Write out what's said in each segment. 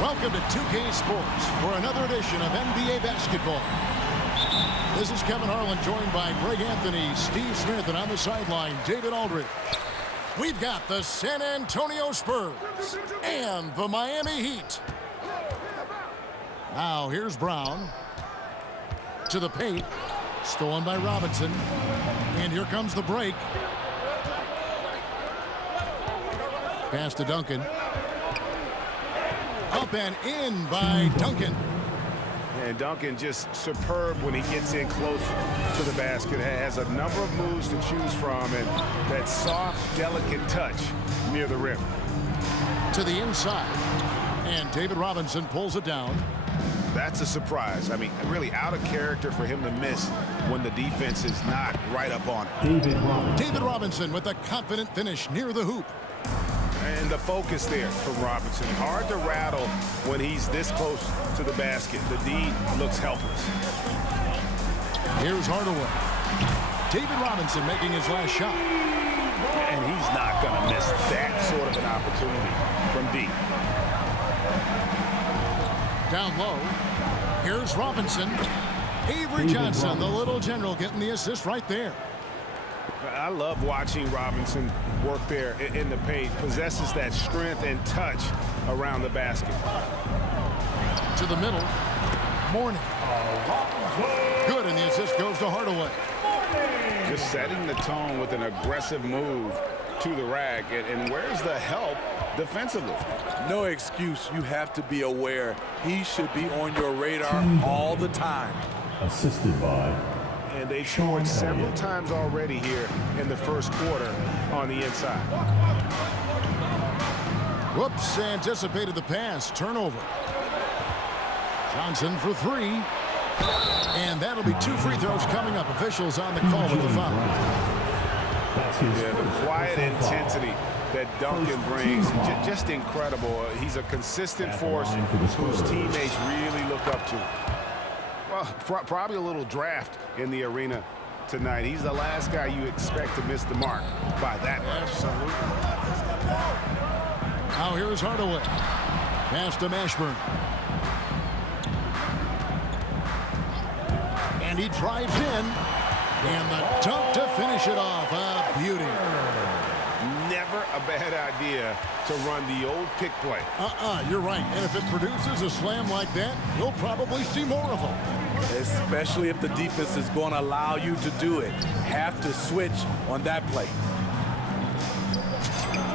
Welcome to 2K Sports for another edition of NBA basketball. This is Kevin Harlan, joined by Greg Anthony, Steve Smith, and on the sideline, David Aldridge. We've got the San Antonio Spurs and the Miami Heat. Now here's Brown to the paint, stolen by Robinson, and here comes the break. Pass to Duncan. Up and in by Duncan. And Duncan just superb when he gets in closer to the basket. Has a number of moves to choose from, and that soft, delicate touch near the rim. To the inside. And David Robinson pulls it down. That's a surprise. I mean, really out of character for him to miss when the defense is not right up on it. David Robinson with a confident finish near the hoop. And the focus there from Robinson. Hard to rattle when he's this close to the basket. The D looks helpless. Here's Hardaway. David Robinson making his last shot. And he's not going to miss that sort of an opportunity from D. Down low. Here's Robinson. Avery Johnson, the little general, getting the assist right there. I love watching Robinson work there in the paint. Possesses that strength and touch around the basket. To the middle. Mourning. Good, and the assist goes to Hardaway. Just setting the tone with an aggressive move to the rack. And where's the help defensively? No excuse. You have to be aware. He should be on your radar all the time. Assisted by... And they've scored several times already here in the first quarter on the inside. Whoops, anticipated the pass. Turnover. Johnson for three. And that'll be 2 free throws coming up. Officials on the call with the foul. Yeah, the quiet intensity that Duncan brings, just incredible. He's a consistent force whose teammates really look up to. Well, probably a little draft in the arena tonight. He's the last guy you expect to miss the mark by that much. Absolutely. Now here's Hardaway. Pass to Mashburn. And he drives in. And the dunk to finish it off. A beauty. Never a bad idea to run the old pick play. You're right. And if it produces a slam like that, you'll probably see more of them. Especially if the defense is going to allow you to do it. Have to switch on that play.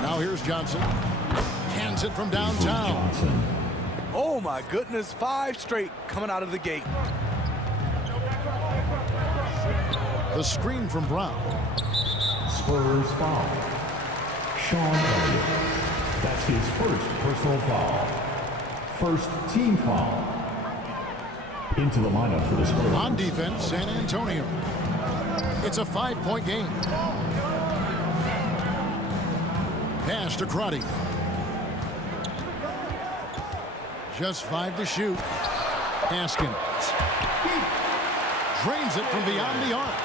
Now here's Johnson. Hands it from downtown. Oh my goodness, 5 straight coming out of the gate. The screen from Brown. Spurs foul. Sean Elliott. That's his first personal foul. First team foul. Into the lineup for the Spurs. On defense, San Antonio. It's a 5-point game. Pass to Crotty. Just 5 to shoot. Haskins. Drains it from beyond the arc.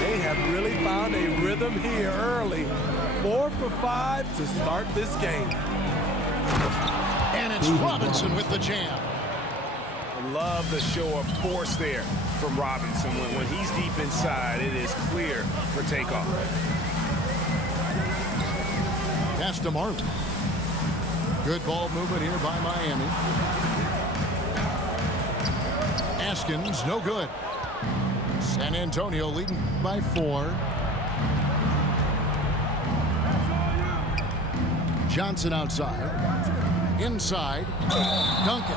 They have really found a rhythm here early. 4 for 5 to start this game. And it's Robinson with the jam. Love the show of force there from Robinson. When he's deep inside, it is clear for takeoff. Pass to Marley. Good ball movement here by Miami. Haskins, no good. San Antonio leading by 4. Johnson outside. Inside. Duncan.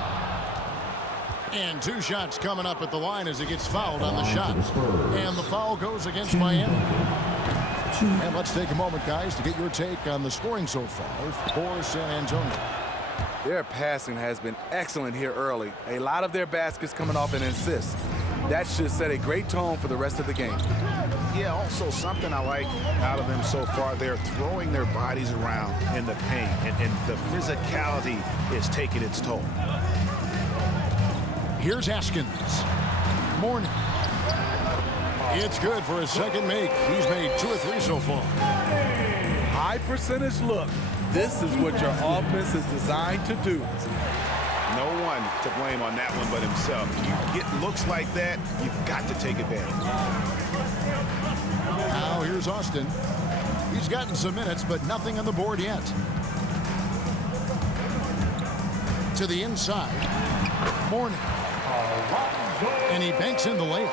And 2 shots coming up at the line as he gets fouled on the shot. And the foul goes against Miami. And let's take a moment, guys, to get your take on the scoring so far for San Antonio. Their passing has been excellent here early. A lot of their baskets coming off an assist. That should set a great tone for the rest of the game. Yeah, also something I like out of them so far, they're throwing their bodies around in the paint, and the physicality is taking its toll. Here's Haskins. Mourning. It's good for his second make. He's made 2 or 3 so far. High percentage look. This is what your offense is designed to do. No one to blame on that one but himself. You get looks like that, you've got to take advantage. Now here's Austin. He's gotten some minutes, but nothing on the board yet. To the inside. Mourning. And he banks in the layup.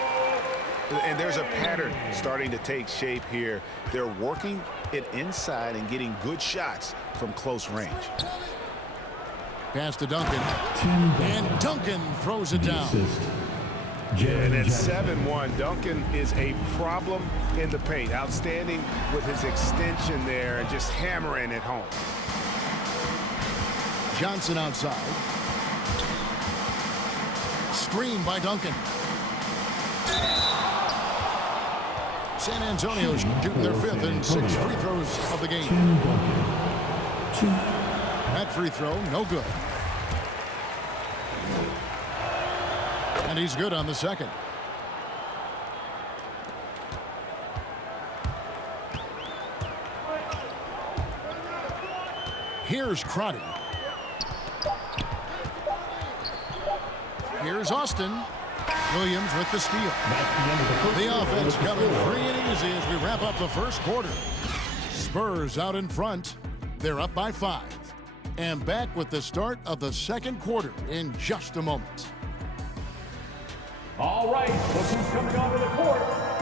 And there's a pattern starting to take shape here. They're working it inside and getting good shots from close range. Pass to Duncan. And Duncan throws it down. And at 7-1, Duncan is a problem in the paint. Outstanding with his extension there and just hammering it home. Johnson outside. Screen by Duncan. San Antonio shooting their 5th and 6th free throws of the game. That free throw, no good. And he's good on the second. Here's Crotty. Here's Austin. Williams with the steal. The offense coming free and easy as we wrap up the first quarter. Spurs out in front. They're up by 5. And back with the start of the second quarter in just a moment. All right, look who's coming onto the court.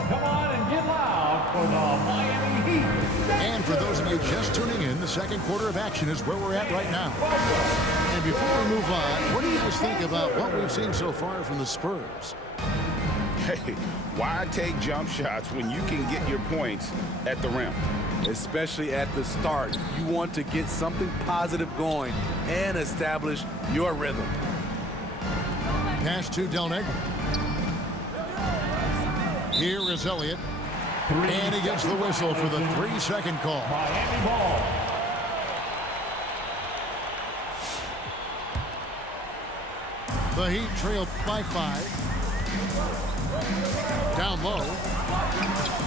Come on and get loud for the Miami Heat. And for those of you just tuning in, the second quarter of action is where we're at right now. And before we move on, what do you guys think about what we've seen so far from the Spurs? Hey, why take jump shots when you can get your points at the rim? Especially at the start. You want to get something positive going and establish your rhythm. Pass to Del Negro. Here is Elliott. And he gets the whistle for the 3-second call. Miami ball. The Heat trail by 5. Down low.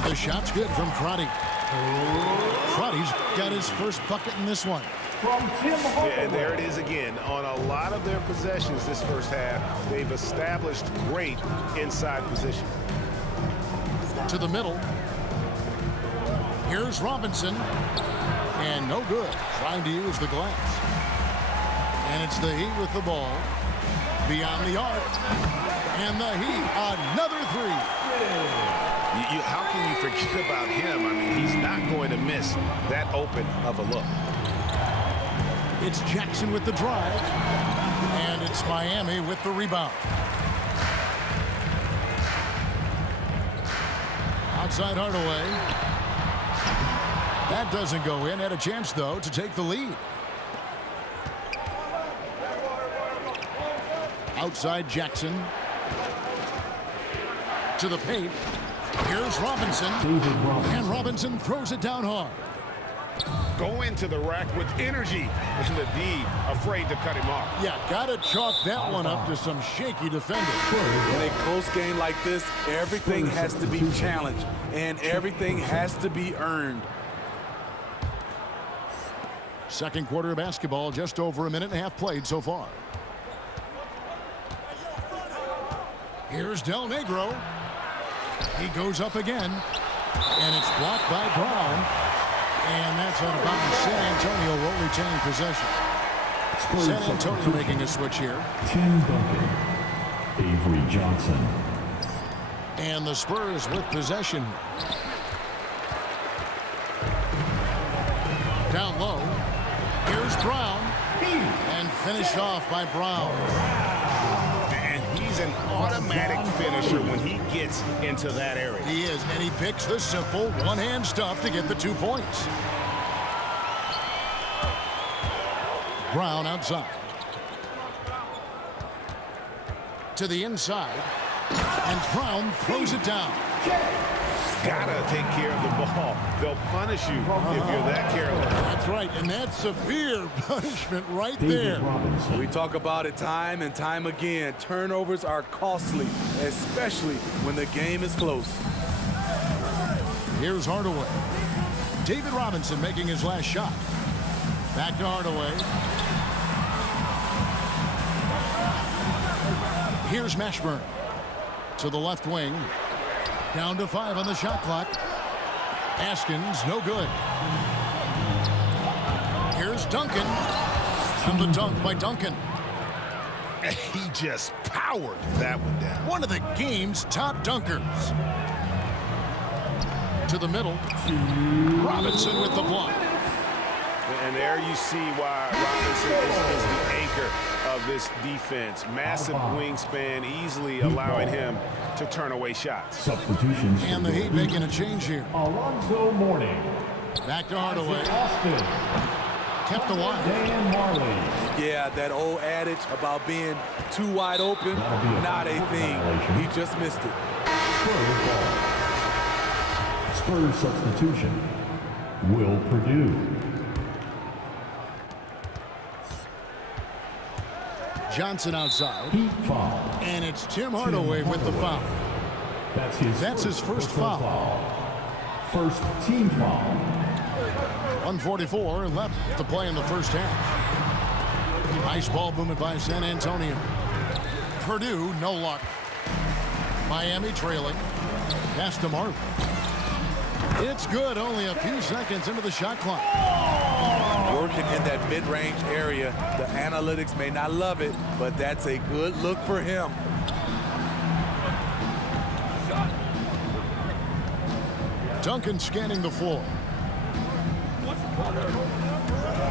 The shot's good from Crotty. Crotty's got his first bucket in this one. From Tim Hardaway. Yeah, and there it is again. On a lot of their possessions this first half, they've established great inside position. To the middle. Here's Robinson. And no good. Trying to use the glass. And it's the Heat with the ball. Beyond the arc. And the Heat, another 3. How can you forget about him? I mean, he's not going to miss that open of a look. It's Jackson with the drive. And it's Miami with the rebound. Outside Hardaway. That doesn't go in. Had a chance, though, to take the lead. Outside Jackson. To the paint. Here's Robinson. And Robinson throws it down hard. Go into the rack with energy. And the D afraid to cut him off. Yeah, gotta chalk that one up to some shaky defenders. In a close game like this, everything has to be challenged and everything has to be earned. Second quarter of basketball, just over a minute and a half played so far. Here's Del Negro. He goes up again, and it's blocked by Brown. And that's out of bounds. San Antonio will retain possession. San Antonio making a switch here. Tim Duncan. Avery Johnson. And the Spurs with possession. Down low. Here's Brown. And finished off by Brown. And he's an automatic finisher when he gets into that area. He is, and he picks the simple one-hand stuff to get the 2 points. Brown outside. To the inside. And Brown throws it down. Gotta take care of the ball. They'll punish you if you're that careless. That's right, and that's severe punishment right there. We talk about it time and time again. Turnovers are costly, especially when the game is close. Here's Hardaway. David Robinson making his last shot. Back to Hardaway. Here's Mashburn to the left wing. Down to 5 on the shot clock. Haskins, no good. Here's Duncan. And the dunk by Duncan. He just powered that one down. One of the game's top dunkers. To the middle. Robinson with the block. And there you see why Robinson is the anchor of this defense. Massive wingspan, easily allowing him to turn away shots. Substitutions. And the Heat making a change here. Alonzo Mourning. Back to Hardaway. Austin. Kept alive. Dan Marley. Yeah, that old adage about being too wide open, not a thing. He just missed it. Spurs ball. Spurs substitution. Will Purdue. Johnson outside. Heat foul. And it's Tim Hardaway with the foul. That's his first foul. First team foul. 1:44 left to play in the first half. Nice ball movement by San Antonio. Purdue, no luck. Miami trailing. Pass to Marley. It's good, only a few seconds into the shot clock. Working in that mid-range area. The analytics may not love it, but that's a good look for him. Duncan scanning the floor.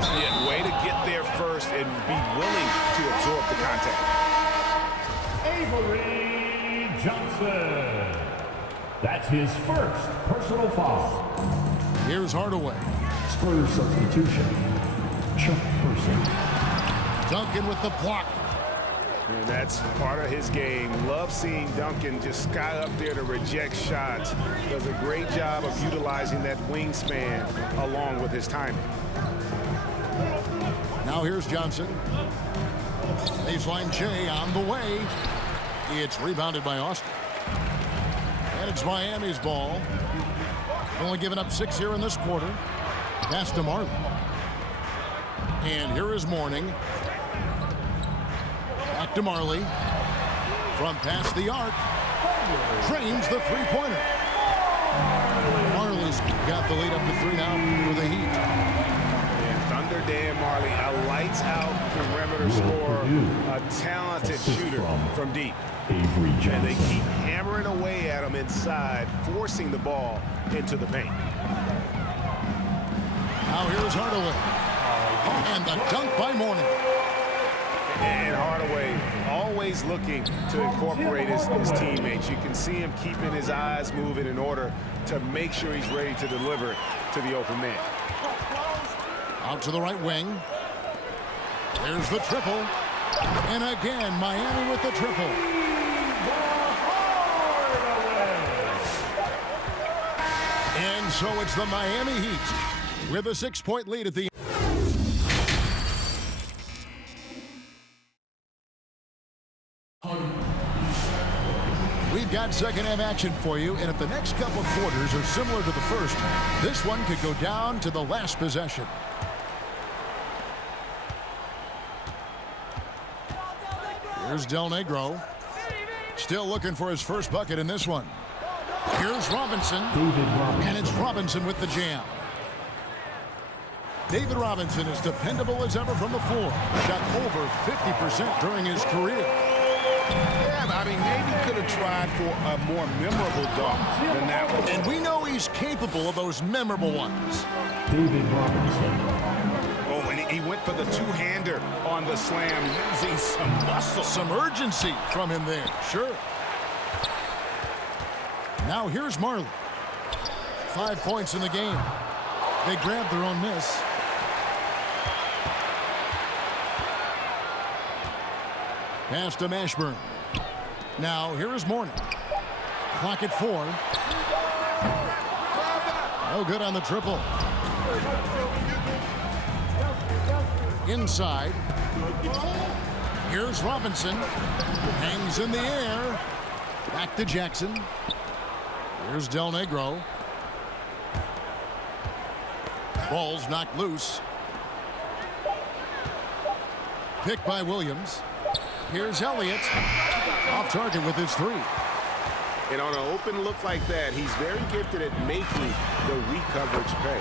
Yeah, way to get there first and be willing to absorb the contact. Avery Johnson. That's his first personal foul. Here's Hardaway. Spurs substitution. Chuck Person. Duncan with the block. And that's part of his game. Love seeing Duncan just sky up there to reject shots. Does a great job of utilizing that wingspan along with his timing. Now here's Johnson. Baseline J on the way. It's rebounded by Austin. And it's Miami's ball. Only giving up 6 here in this quarter. Pass to Marley. And here is Mourning. Back to Marley. From past the arc. Drains the three-pointer. Marley's got the lead up to 3 now for the Heat. And Thunder Dan Marley, a lights-out perimeter scorer, a talented shooter from deep. Avery Johnson. And they keep hammering away at him inside, forcing the ball into the paint. Now here's Hardaway. And the dunk by Mourning. And Hardaway always looking to incorporate his teammates. You can see him keeping his eyes moving in order to make sure he's ready to deliver to the open man. Out to the right wing. There's the triple. And again, Miami with the triple. And so it's the Miami Heat with a 6-point lead at the end. We've got second half action for you, and if the next couple quarters are similar to the first, this one could go down to the last possession. Here's Del Negro. Still looking for his first bucket in this one. Here's Robinson. And it's Robinson with the jam. David Robinson is dependable as ever from the floor. Shot over 50% during his career. Yeah, I mean, maybe could have tried for a more memorable dunk than that one. And we know he's capable of those memorable ones. David Robinson. Oh, and he went for the two-hander on the slam, using some muscle. Some urgency from him there, sure. Now here's Marley. 5 points in the game. They grabbed their own miss. Pass to Mashburn. Now here is Mourning. Clock at 4. No good on the triple. Inside. Here's Robinson. Hangs in the air. Back to Jackson. Here's Del Negro. Ball's knocked loose. pick by Williams. Here's Elliott. Off target with his 3. And on an open look like that, he's very gifted at making the weak coverage pay.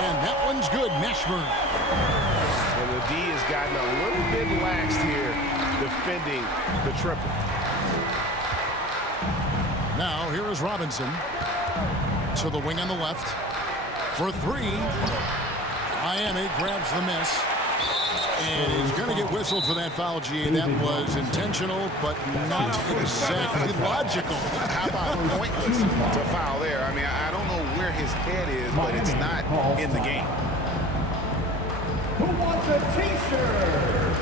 And that one's good. Mashburn. And the D has gotten a little bit lax here defending the triple. Now here is Robinson. To the wing on the left. For 3. Miami grabs the miss. And he's going to get whistled for that foul, G. That was intentional, but not exactly logical. How about pointless to foul there? I mean, I don't know where his head is, but it's not in the game. Who wants a T-shirt?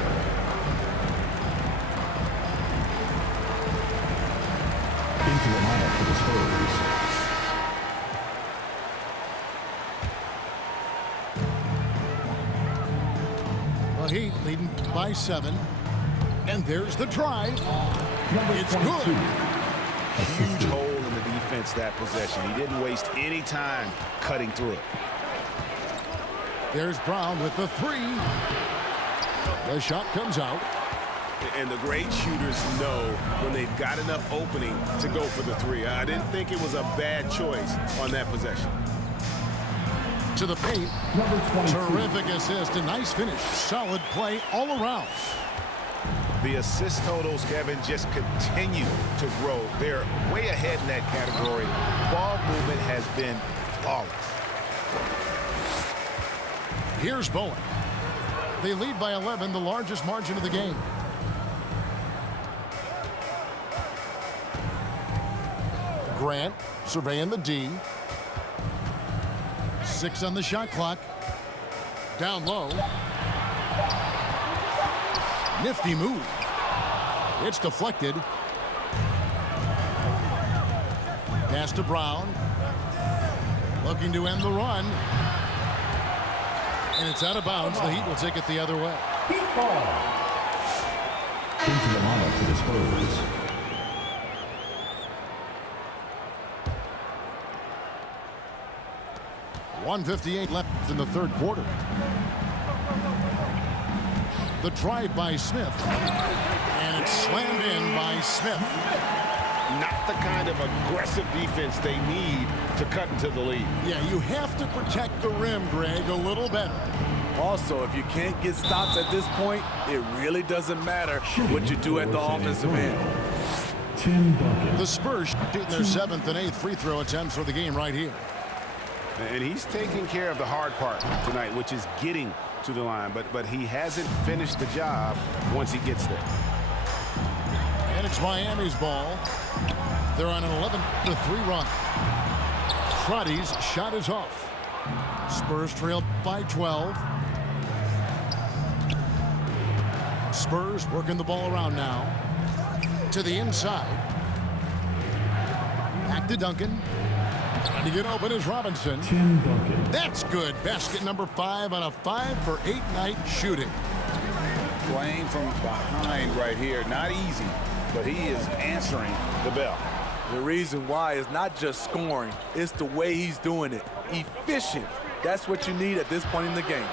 Into the lineup for the Spurs. Heat leading by 7. And there's the drive. It's good. A huge hole in the defense that possession. He didn't waste any time cutting through it. There's Brown with the 3. The shot comes out. And the great shooters know when they've got enough opening to go for the 3. I didn't think it was a bad choice on that possession. To the paint. Terrific assist. A nice finish. Solid play all around. The assist totals, Kevin, just continue to grow. They're way ahead in that category. Ball movement has been flawless. Here's Bowen. They lead by 11, the largest margin of the game. Grant surveying the D. 6 on the shot clock. Down low. Nifty move. It's deflected. Pass to Brown. Looking to end the run. And it's out of bounds. The Heat will take it the other way. Into the lineup for the Spurs. .158 left in the third quarter. The drive by Smith. And it's slammed in by Smith. Not the kind of aggressive defense they need to cut into the lead. Yeah, you have to protect the rim, Greg, a little better. Also, if you can't get stops at this point, it really doesn't matter what you do at the offensive end. Tim Duncan. The Spurs shooting their 7th and 8th free throw attempts for the game right here. And he's taking care of the hard part tonight, which is getting to the line. But he hasn't finished the job once he gets there. And it's Miami's ball. They're on an 11-3 run. Crotty's shot is off. Spurs trail by 12. Spurs working the ball around now. To the inside. Back to Duncan. Trying to get open is Robinson. Tim Duncan. That's good. Basket number 5 on a 5-for-8 night shooting. Playing from behind right here. Not easy, but he is answering the bell. The reason why is not just scoring. It's the way he's doing it. Efficient. That's what you need at this point in the game.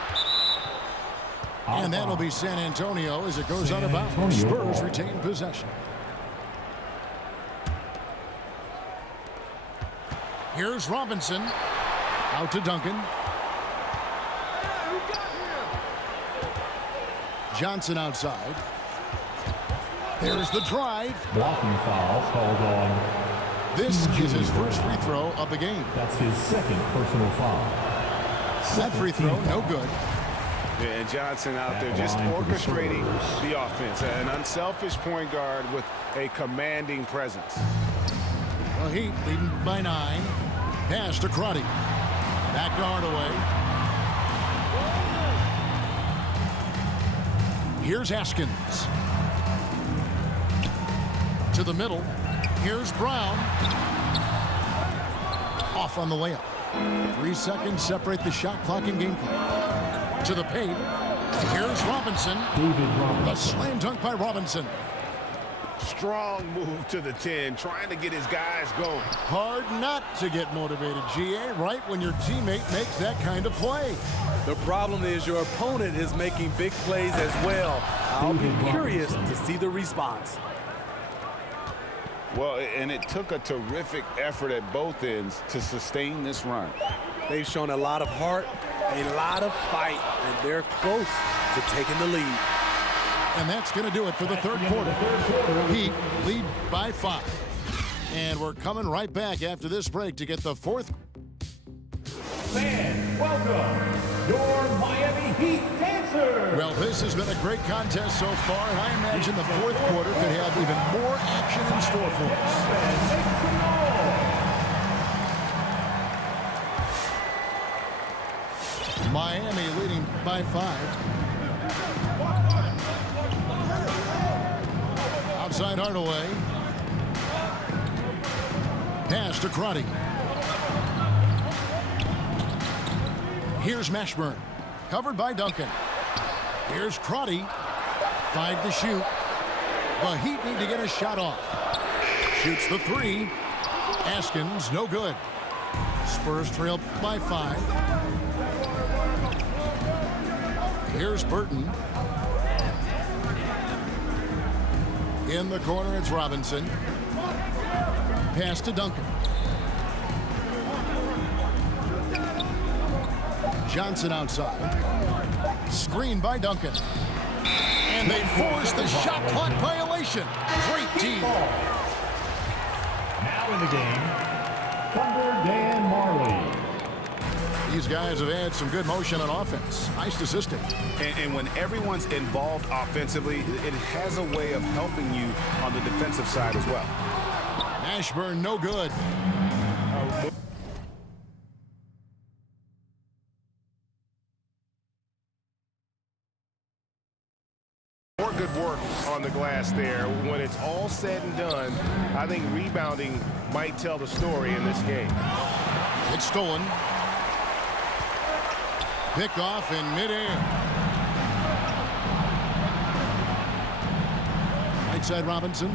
And that'll be San Antonio as it goes out of bounds. Spurs retain possession. Here's Robinson. Out to Duncan. Johnson outside. There's the drive. Blocking foul called on. This is his first free throw of the game. That's his second personal foul. That free throw, no good. And Johnson out there just orchestrating the offense. An unselfish point guard with a commanding presence. Well, Heat leading by 9. Pass to Crotty. Back guard away. Here's Haskins. To the middle. Here's Brown. Off on the layup. 3 seconds separate the shot clock and game clock. To the paint. Here's Robinson. David Robinson. The slam dunk by Robinson. Strong move to the 10, trying to get his guys going. Hard not to get motivated, GA, right when your teammate makes that kind of play. The problem is your opponent is making big plays as well. I'll be curious to see the response. Well, and it took a terrific effort at both ends to sustain this run. They've shown a lot of heart, a lot of fight, and they're close to taking the lead. And that's going to do it for the third quarter. Heat lead by 5. And we're coming right back after this break to get the fourth. Fans, welcome your Miami Heat dancers. Well, this has been a great contest so far, and I imagine the fourth quarter could have even more action in store for us. Miami leading by 5. Outside Hardaway. Pass to Crotty. Here's Mashburn. Covered by Duncan. Here's Crotty. 5 to shoot. The Heat need to get a shot off. Shoots the 3. Askins, no good. Spurs trail by 5. Here's Burton. In the corner, it's Robinson. Pass to Duncan. Johnson outside. Screen by Duncan. And they force the shot clock violation. Great team. Now in the game, Thunder Dan Marley. These guys have had some good motion on offense. Nice assisting. And when everyone's involved offensively, it has a way of helping you on the defensive side as well. Mashburn, no good. More good work on the glass there. When it's all said and done, I think rebounding might tell the story in this game. It's stolen. Pick off in midair. Right side Robinson.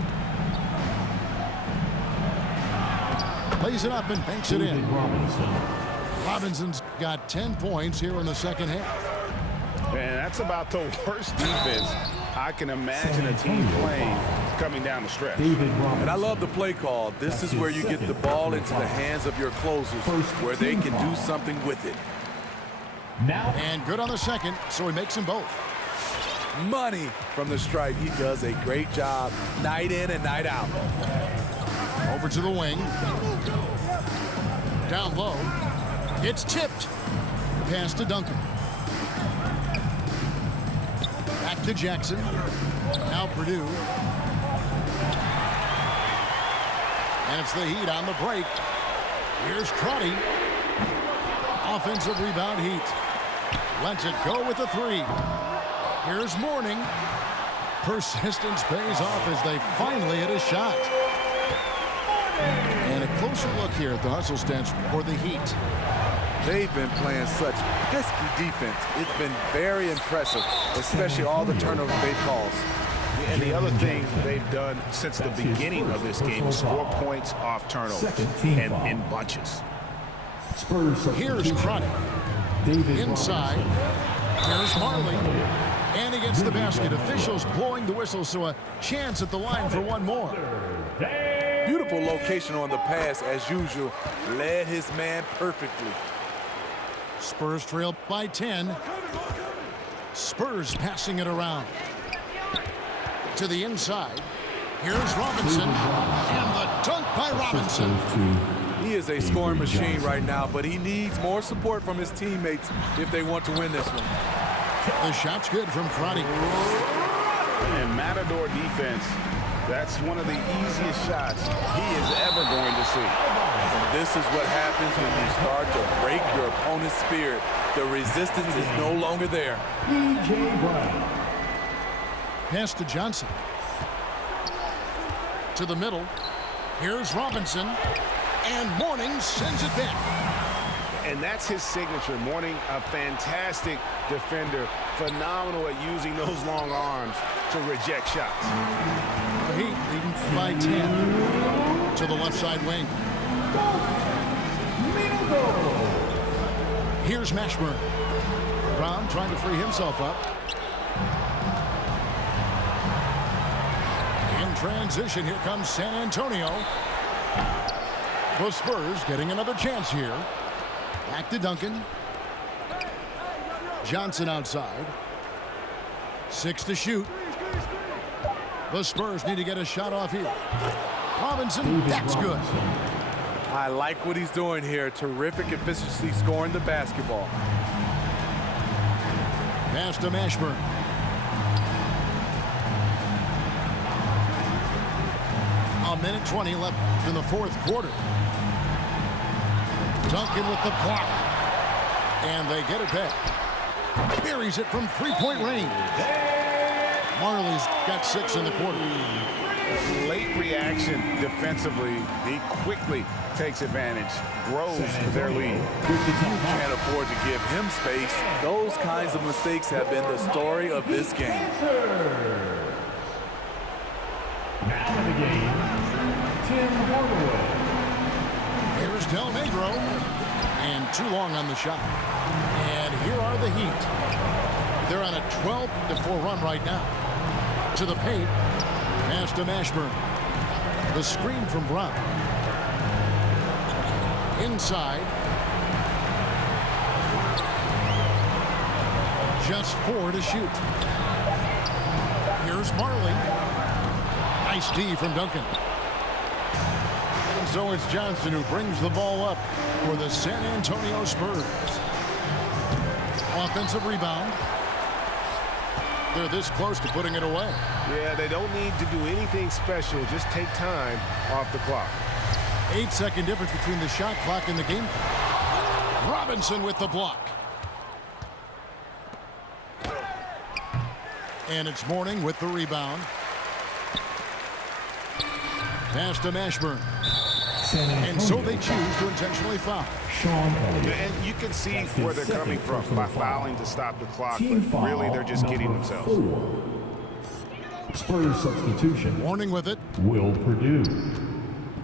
Plays it up and banks it in. Robinson's got 10 points here in the second half. And that's about the worst defense I can imagine a team playing coming down the stretch. And I love the play call. This is where you get the ball into the hands of your closers, where they can do something with it. Now and good on the second, so he makes them both. Money from the stripe. He does a great job night in and night out. Over to the wing. Down low. It's tipped. Pass to Duncan. Back to Jackson. Now Purdue. And it's the Heat on the break. Here's Crotty. Offensive rebound Heat. Lets it go with the 3. Here's Mourning. Persistence pays off as they finally hit a shot. And a closer look here at the hustle stats for the Heat. They've been playing such pesky defense. It's been very impressive, especially all the turnover they've caused. And the other thing they've done since the beginning of this game is score points off turnovers and in bunches. Here's Crotty. Inside. Here's Marley. And he gets the basket. Officials blowing the whistle, so a chance at the line for one more. Beautiful location on the pass, as usual. Led his man perfectly. Spurs trail by 10. Spurs passing it around. To the inside. Here's Robinson. And the dunk by Robinson. He is a scoring machine right now, but he needs more support from his teammates if they want to win this one. The shot's good from Crotty. And Matador defense, that's one of the easiest shots he is ever going to see. And this is what happens when you start to break your opponent's spirit. The resistance is no longer there. Pass to Johnson. To the middle. Here's Robinson. And Mourning sends it back. And that's his signature. Mourning, a fantastic defender, phenomenal at using those long arms to reject shots. The Heat leading by 10 to the left side wing. Here's Mashburn. Brown trying to free himself up. In transition, here comes San Antonio. The Spurs getting another chance here. Back to Duncan. Johnson outside. 6 to shoot. The Spurs need to get a shot off here. Robinson, that's good. I like what he's doing here. Terrific efficiency scoring the basketball. Pass to Mashburn. A minute 20 left in the fourth quarter. Duncan with the block. And they get it back. Buries it from three-point range. Marley's got 6 in the quarter. Late reaction defensively. He quickly takes advantage, grows their lead. You can't afford to give him space. Those kinds of mistakes have been the story of this game. Now in the game, Tim Hardaway. Here's Del Negro. And too long on the shot. And here are the Heat. They're on a 12-4 run right now. To the paint. Pass to Mashburn. The screen from Brown. Inside. Just 4 to shoot. Here's Marley. Nice D from Duncan. And so it's Johnson who brings the ball up for the San Antonio Spurs. Offensive rebound. They're this close to putting it away. Yeah, they don't need to do anything special. Just take time off the clock. 8-second difference between the shot clock and the game. Robinson with the block. And it's Mourning with the rebound. Pass to Mashburn. And so they choose to intentionally foul. Sean Elliott. And you can see where they're coming from by fouling to stop the clock, but really they're just kidding themselves. 4. Spurs substitution. Mourning with it. Will Purdue.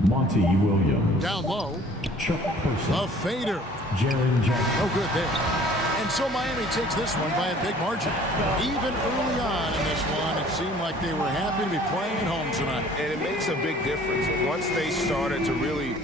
Monty Williams. Down low. Chuck Person. A fader. Jaren Jackson. No good there. And so Miami takes this one by a big margin. Even early on in this one, it seemed like they were happy to be playing at home tonight. And it makes a big difference. Once they started to really